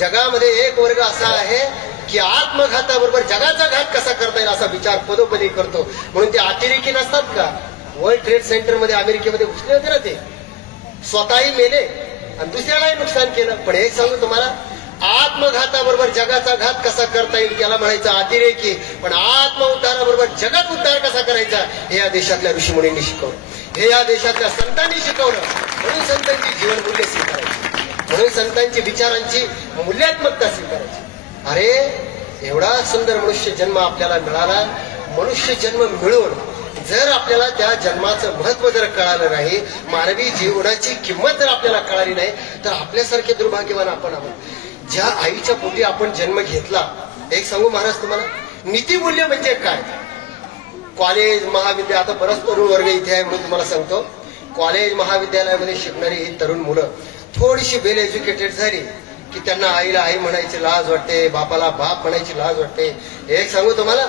जगामध्ये एक वर्ग असा आहे की आत्मघाताबरोबर जगाचा घात कसा करता येईल असा विचार पदोपदी करतो. म्हणून ते अतिरेकी नसतात का? वर्ल्ड ट्रेड सेंटर मध्ये अमेरिकेमध्ये घुसले होते ना, ते स्वतःही मेले आणि दुसऱ्यालाही नुकसान केलं. पण एक सांगू तुम्हाला, आत्मघाताबरोबर जगाचा घात कसा करता येईल त्याला म्हणायचं अतिरेकी. पण आत्मउद्धाराबरोबर जगत उद्धार कसा करायचा हे या देशातल्या ऋषीमुनींनी शिकवलं, हे या देशातल्या संतांनी शिकवलं. म्हणून संतांची जीवनमूल्य स्वीकारायची, म्हणून संतांची विचारांची मूल्यात्मकता स्वीकारायची. अरे एवढा सुंदर मनुष्य जन्म आपल्याला मिळाला. मनुष्य जन्म मिळून जर आपल्याला त्या जन्माचं महत्व जर कळालं नाही, मानवी जीवनाची किंमत जर आपल्याला कळाली नाही, तर आपल्यासारखे दुर्भाग्यवान आपण आहोत. ज्या आईच्या पोटी आपण जन्म घेतला, एक सांगू महाराज तुम्हाला, नीतिमूल्य म्हणजे काय? कॉलेज महाविद्यालय, आता बरंच तरुण वर्ग इथे आहे म्हणून तुम्हाला सांगतो, कॉलेज महाविद्यालयामध्ये शिकणारी ही तरुण मुलं थोडीशी वेल एज्युकेटेड झाली की त्यांना आईला आई म्हणायची लाज वाटते, बापाला बाप म्हणायची लाज वाटते. एक सांगू तुम्हाला,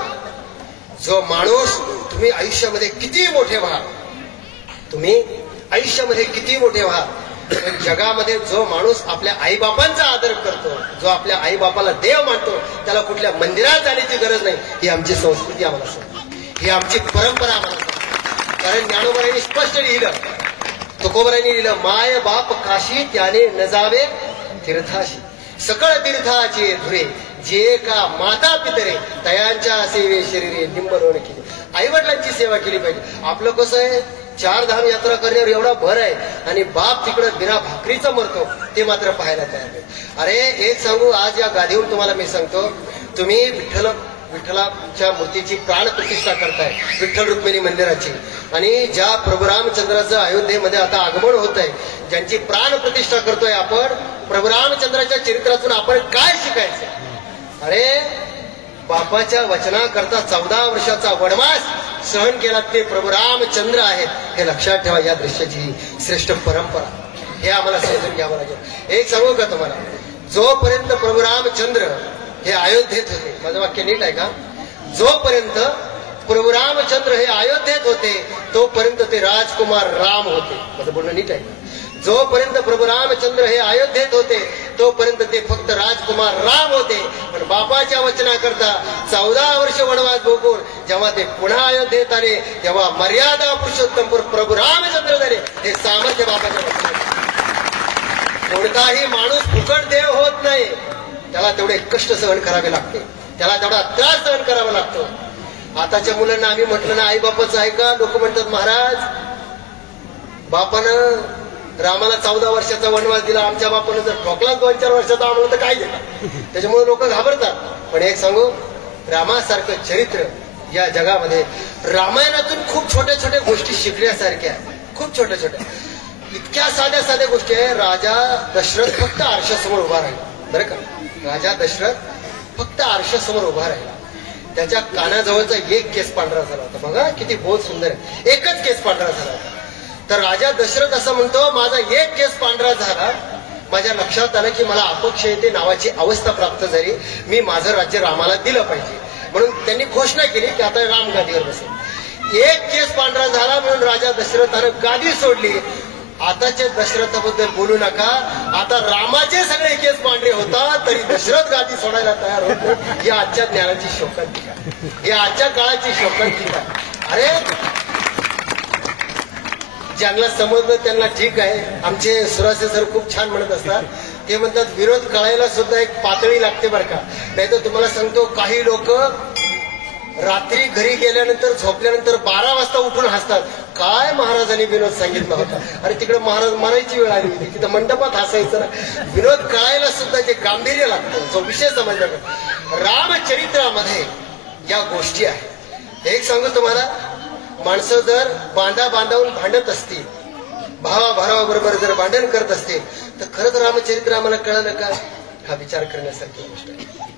जो माणूस, तुम्ही आयुष्यामध्ये किती मोठे व्हा, तुम्ही आयुष्यामध्ये किती मोठे व्हा, जगामध्ये जो माणूस आपल्या आईबापांचा आदर करतो, जो आपल्या आईबापाला देव मानतो, त्याला कुठल्या मंदिरात जाण्याची गरज नाही. ही आमची संस्कृती आम्हाला सांगते, ही आमची परंपरा आम्हाला सांगते. कारण ज्ञानोबांनी स्पष्ट लिहिलं, तुकोबांनी लिहिलं, माय बाप काशी त्याने न जावे तीर्थाशी, सकळ तीर्थाची धुरे जे का माता पितरे तयांच्या सेवे शरीरे निंबरोण केली. आई वडिलांची सेवा केली पाहिजे. आपलं कसं आहे, 4 धाम यात्रा करण्यावर एवढा भर आहे आणि बाप तिकडं बिना भाकरीचा मरतो, ते मात्र पाहायला तयार नाही. अरे एक सांगू, आज या गादीवर तुम्हाला मी सांगतो, तुम्ही विठ्ठलाच्या मूर्तीची प्राणप्रतिष्ठा करताय, विठ्ठल रुक्मिणी मंदिराची, आणि ज्या प्रभू रामचंद्राचं अयोध्येमध्ये आता आगमन होत आहे, ज्यांची प्राणप्रतिष्ठा करतोय आपण, प्रभू रामचंद्राच्या चरित्रातून आपण काय शिकायचं? अरे बापाच्या वचनाकरता 14 वर्षाचा वनवास सहन केला ते प्रभू रामचंद्र आहेत, हे लक्षात ठेवा. या दृश्याची श्रेष्ठ परंपरा हे आम्हाला समजून घ्यावं लागेल. एक सांगू का तुम्हाला, जोपर्यंत प्रभू रामचंद्र हे अयोध्येत होते, माझं वाक्य नीट आहे का? जोपर्यंत प्रभू रामचंद्र हे अयोध्येत होते तोपर्यंत ते राजकुमार राम होते. माझं बोलणं नीट आहे का? जोपर्यंत प्रभू रामचंद्र हे अयोध्येत होते तोपर्यंत ते फक्त राजकुमार राम होते. पण बापाच्या वचनाकरता 14 वर्ष वनवास भोगून जेव्हा ते पुन्हा अयोध्येत आले, तेव्हा मर्यादा पुरुषोत्तम प्रभू रामचंद्र झाले. हे सामर्थ्य बापाच्या वचनात. कोणताही माणूस फुकट देव होत नाही, त्याला तेवढे कष्ट सहन करावे लागते, त्याला तेवढा त्रास सहन करावा लागतो. आताच्या मुलांना आम्ही म्हटलं ना आई बापाचं आहे का, लोक म्हणतात महाराज बापानं रामाला 14 वर्षाचा वनवास दिला, आमच्या बापानं जर ठोकला 2-4 वर्षाचा आम्हाला तर काय दिला. त्याच्यामुळे लोक घाबरतात. पण एक सांगू, रामासारखं चरित्र या जगामध्ये, रामायणातून खूप छोट्या छोट्या गोष्टी शिकण्यासारख्या, खूप छोट्या छोट्या, इतक्या साध्या साध्या गोष्टी आहे. राजा दशरथ फक्त आरशासमोर उभा राहिला, बरं का, राजा दशरथ फक्त आरशासमोर उभा राहिला. त्याच्या कानाजवळचा एक केस पांढरा झाला होता. बघा किती बहुत सुंदर आहे, एकच केस पांढरा झाला होता. तर राजा दशरथ असं म्हणतो, माझा एक केस पांढरा झाला, माझ्या लक्षात आलं की मला अपक्षयते नावाची अवस्था प्राप्त झाली, मी माझं राज्य रामाला दिलं पाहिजे. म्हणून त्यांनी घोषणा केली की आता राम गादीवर बसेल. एक केस पांढरा झाला म्हणून राजा दशरथानं गादी सोडली. आताच्या दशरथाबद्दल बोलू नका, आता रामाचे सगळे केस पांढरे होतात तरी दशरथ गादी सोडायला तयार होतो. ही आजच्या ज्ञानाची शोकांतिका, ही आजच्या काळाची शोकांतिका. अरे ज्यांना समजलं त्यांना ठीक आहे. आमचे सुरासे सर खूप छान म्हणत असतात, ते म्हणतात विरोध कळायला सुद्धा एक पातळी लागते बरं का. नाही तर तुम्हाला सांगतो, काही लोक रात्री घरी गेल्यानंतर झोपल्यानंतर 12 वाजता उठून हसतात, काय महाराजांनी विनोद सांगितला होता. अरे तिकडे महाराज मरायची वेळ आली होती, तिथं मंडपात हसायचं ना. विनोद कळायला सुद्धा जे गांभीर्य लागतं, जो विषय समजला, रामचरित्रामध्ये या गोष्टी आहेत. एक सांगू तुम्हाला, माणसं जर बांधावून भांडत असतील, भावाबरोबर जर भांडण करत असतील, तर खरंच रामचरित्र आम्हाला कळलं का? हा विचार करण्यासारखी गोष्ट आहे.